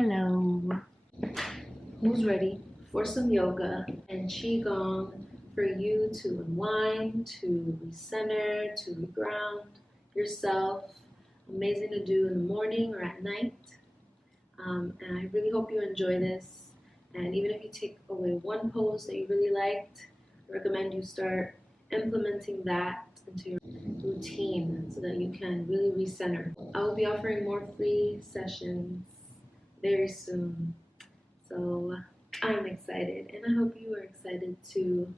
Hello. Who's ready for some yoga and Qigong for you to unwind, to recenter, to reground yourself? Amazing to do in the morning or at night. And I really hope you enjoy this. And even if you take away one pose that you really liked, I recommend you start implementing that into your routine so that you can really recenter. I will be offering more free sessions very soon. So I'm excited, and I hope you are excited to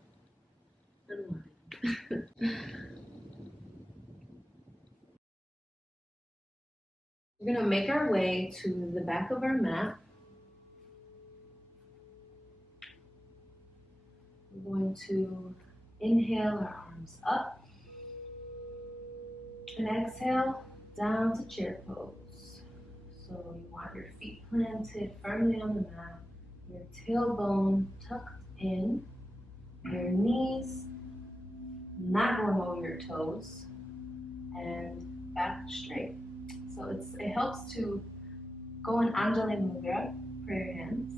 unwind. We're going to make our way to the back of our mat. We're going to inhale our arms up and exhale down to chair pose. So you want your feet planted firmly on the mat, your tailbone tucked in, your knees not going over your toes, and back straight. So it helps to go in Anjali Mudra, prayer hands,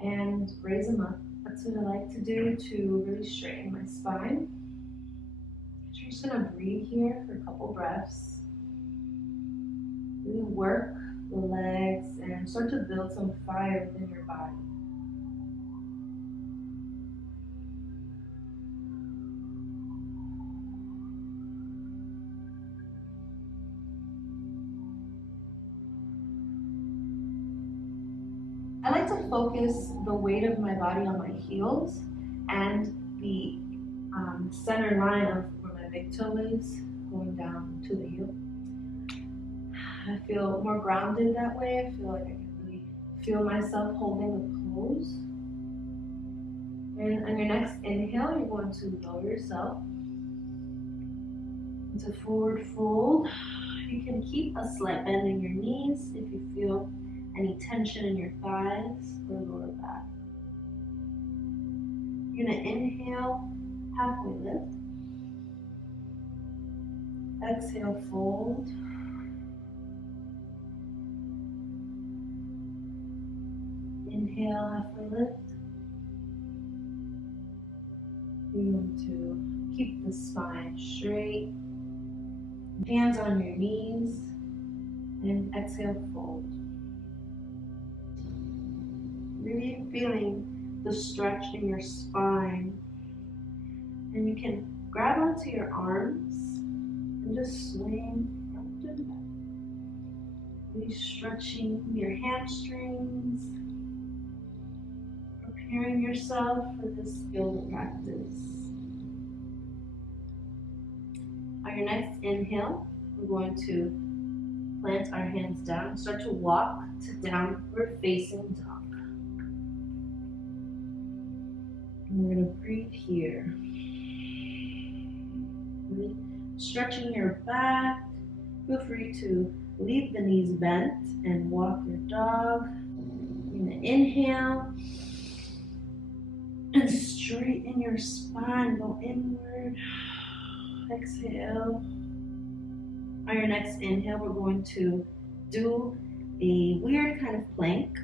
and raise them up. That's what I like to do to really straighten my spine. So you're just going to breathe here for a couple breaths. Really work the legs and start to build some fire within your body. I like to focus the weight of my body on my heels and the center line of where my big toe is, going down to the heel. I feel more grounded that way. I feel like I can really feel myself holding the pose. And on your next inhale, you're going to lower yourself into forward fold. You can keep a slight bend in your knees if you feel any tension in your thighs or lower back. You're going to inhale, halfway lift. Exhale, fold. Inhale, halfway lift. You're going to keep the spine straight. Hands on your knees. And exhale, fold. Really feeling the stretch in your spine. And you can grab onto your arms and just swing front and back. Really stretching your hamstrings. Preparing yourself for this yoga practice. On your next inhale, we're going to plant our hands down, start to walk to downward facing dog. And we're going to breathe here. Really stretching your back. Feel free to leave the knees bent and walk your dog. You're going to inhale. And straighten your spine, go inward. Exhale. On your next inhale, we're going to do a weird kind of plank.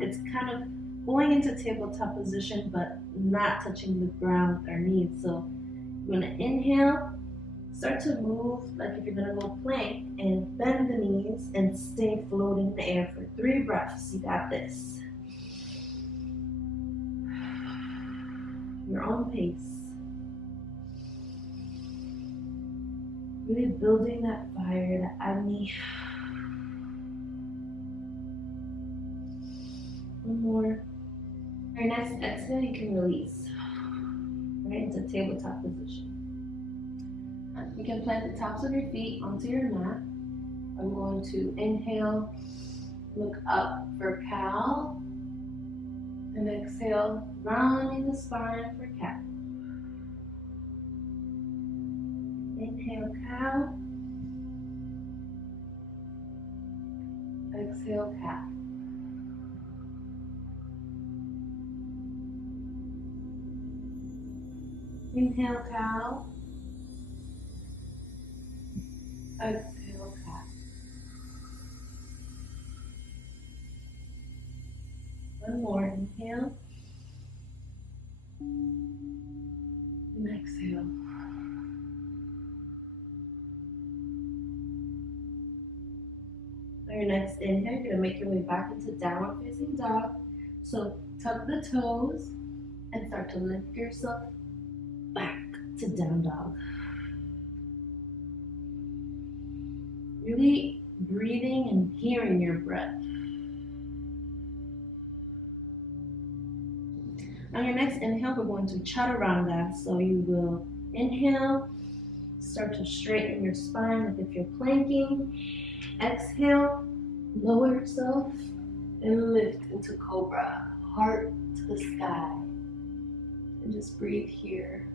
It's kind of going into tabletop position, but not touching the ground with our knees. So you're going to inhale, start to move like if you're going to go plank, and bend the knees and stay floating in the air for 3 breaths. You got this. Your own pace. Really building that fire, that agni. One more. Your next exhale, you can release. Right into tabletop position. You can plant the tops of your feet onto your mat. I'm going to inhale, look up for cow. And exhale, rounding the spine for cat. Inhale, cow. Exhale, cat. Inhale, cow. Exhale, cat. One more. Inhale. And exhale. On your next inhale, you're going to make your way back into downward facing dog. So tuck the toes and start to lift yourself back to down dog. Really breathing and hearing your breath. On your next inhale, we're going to chaturanga. So you will inhale, start to straighten your spine like if you're planking. Exhale, lower yourself and lift into cobra, heart to the sky. And just breathe here.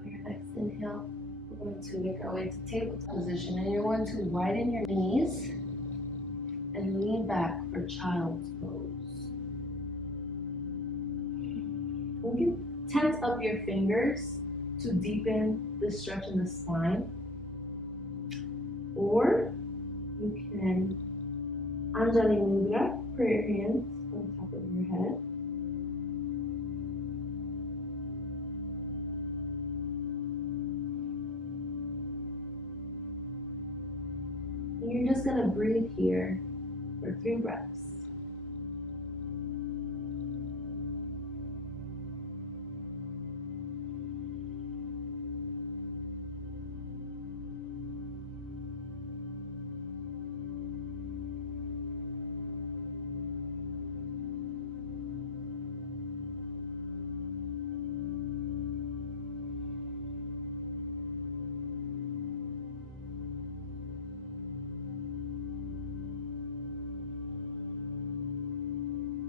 On your next inhale, we're going to make our way to tabletop position, and you're going to widen your knees and lean back for child's pose. You can tense up your fingers to deepen the stretch in the spine, or you can Anjali Mudra, put your hands on top of your head. And you're just going to breathe here for 3 breaths.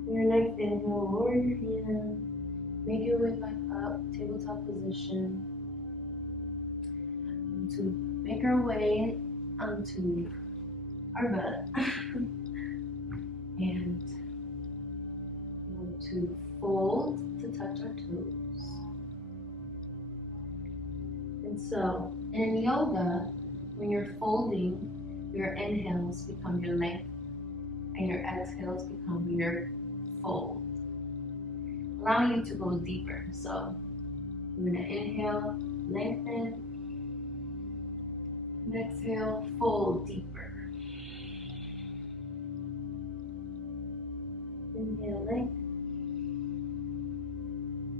Your next inhale, lower your hands, make your way back up, tabletop position. To make our way onto our butt. And we want to fold to touch our toes. And so, in yoga, when you're folding, your inhales become your length and your exhales become your fold, allowing you to go deeper. So you're going to inhale, lengthen, and exhale, fold deeper. Inhale, lengthen,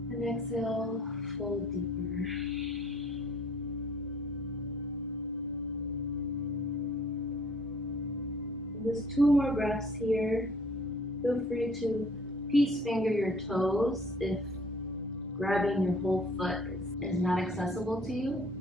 and exhale, fold deeper. And just 2 more breaths here. Feel free to peace finger your toes if grabbing your whole foot is not accessible to you.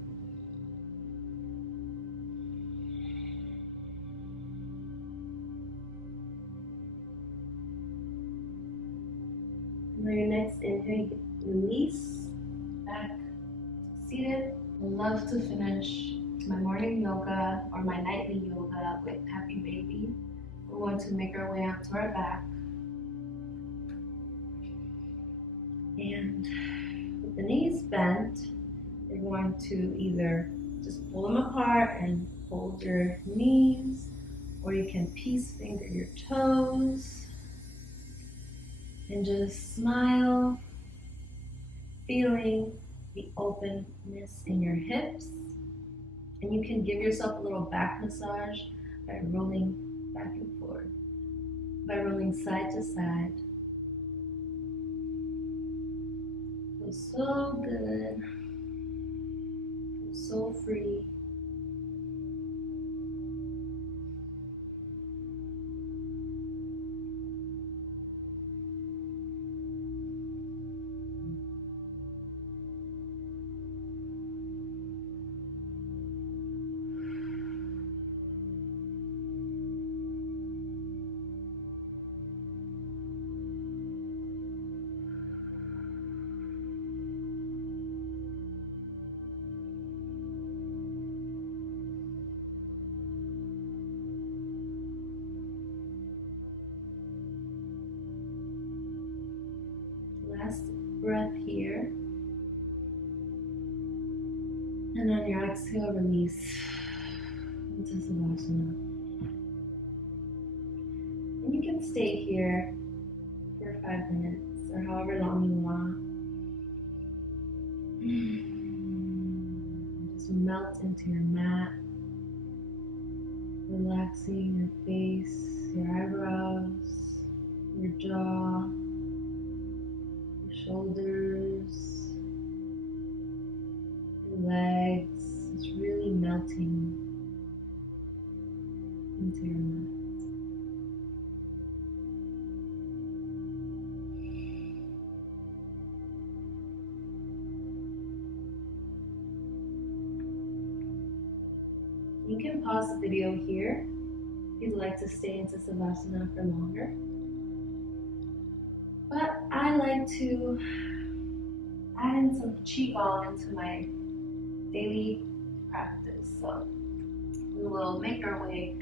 And on your next inhale, you can release back seated. I love to finish my morning yoga or my nightly yoga with Happy Baby. We're going to make our way onto our back. And with the knees bent, you're going to either just pull them apart and fold your knees, or you can peace finger your toes and just smile, feeling the openness in your hips. And you can give yourself a little back massage by rolling back and forth, by rolling side to side. Feels so good, feels so free. breath here. And on your exhale, release into Savasana. And you can stay here for 5 minutes or however long you want. Just melt into your mat, relaxing your face, your eyebrows, your jaw, your shoulders, your legs. It's really melting into your mat. You can pause the video here if you'd like to stay into Savasana for longer. But I like to add in some Qigong into my daily practice. So we will make our way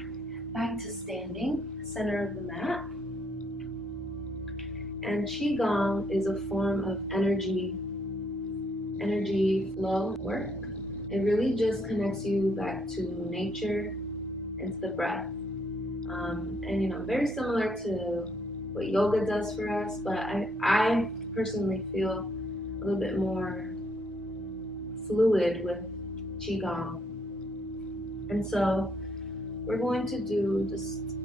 back to standing, center of the mat. And Qigong is a form of energy flow work. It really just connects you back to nature and to the breath. And very similar to what yoga does for us, but I personally feel a little bit more fluid with Qigong. And so we're going to do just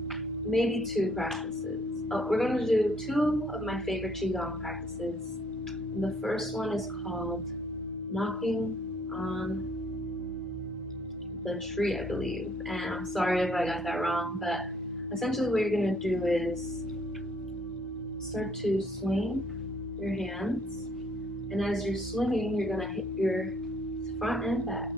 maybe 2 practices. We're going to do 2 of my favorite Qigong practices. And the first one is called knocking on the tree, I believe. And I'm sorry if I got that wrong, but essentially what you're going to do is start to swing your hands. And as you're swinging, you're going to hit your front and back.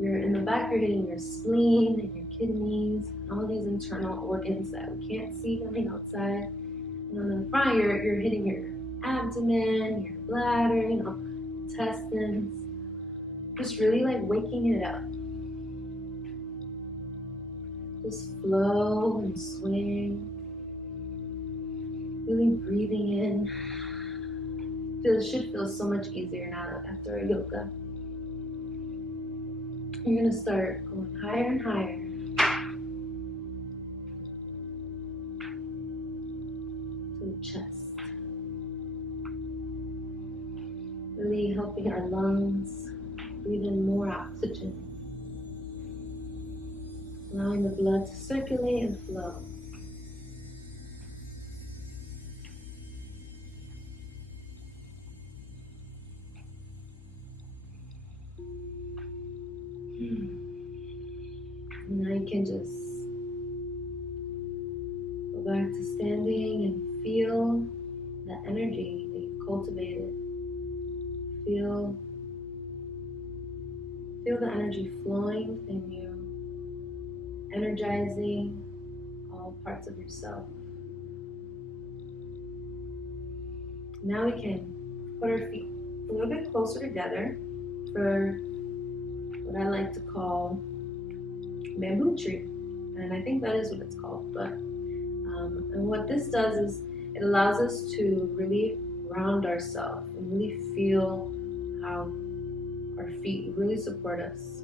In the back, you're hitting your spleen and your kidneys, all these internal organs that we can't see on the outside. And on the front, you're hitting your abdomen, your bladder, intestines. Just really like waking it up. Just flow and swing. Really breathing in. It should feel so much easier now after a yoga. You're going to start going higher and higher. To the chest. Really helping our lungs breathe in more oxygen. Allowing the blood to circulate and flow. Now you can just go back to standing and feel the energy that you've cultivated. Feel the energy flowing within you, energizing all parts of yourself. Now we can put our feet a little bit closer together for what I like to call bamboo tree, and I think that is what it's called. But and what this does is it allows us to really ground ourselves and really feel how our feet really support us.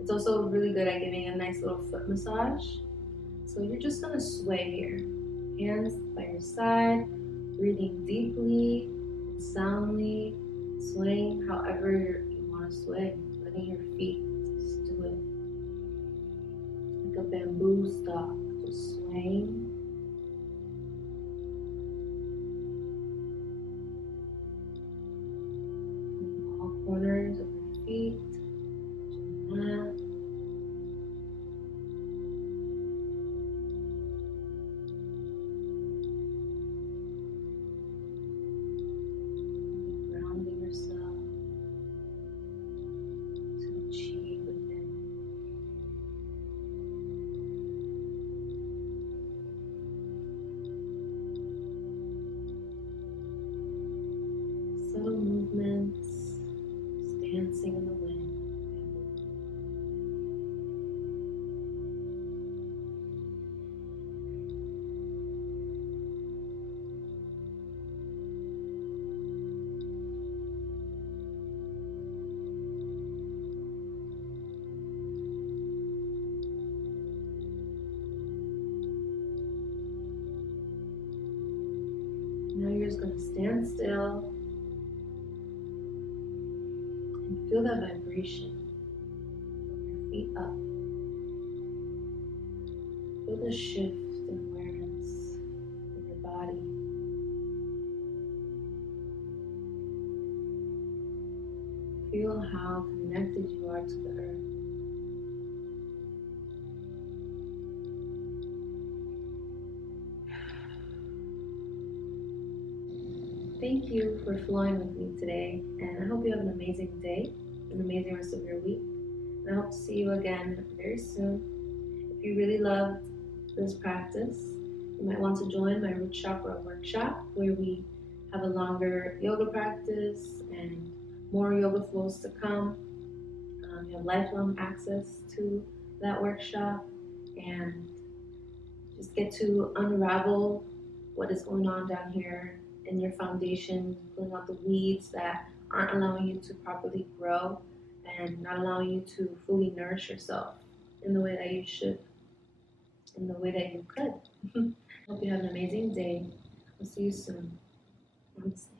It's also really good at giving a nice little foot massage. So you're just gonna sway here, hands by your side, breathing deeply, soundly, swaying however you want to sway, letting your feet just do it. Like a bamboo stalk, just swaying. In all corners of your feet, to the mat. Grounding yourself to achieve within. Subtle movements, just dancing in the wind. just going to stand still and feel that vibration from your feet up. Feel the shift in awareness in your body. Feel how connected you are to the earth. Thank you for flowing with me today, and I hope you have an amazing day, an amazing rest of your week, and I hope to see you again very soon. If you really loved this practice, you might want to join my root chakra workshop, where we have a longer yoga practice and more yoga flows to come. You have lifelong access to that workshop and just get to unravel what is going on down here in your foundation, pulling out the weeds that aren't allowing you to properly grow and not allowing you to fully nourish yourself in the way that you should, in the way that you could. Hope you have an amazing day. I'll see you soon. Namaste.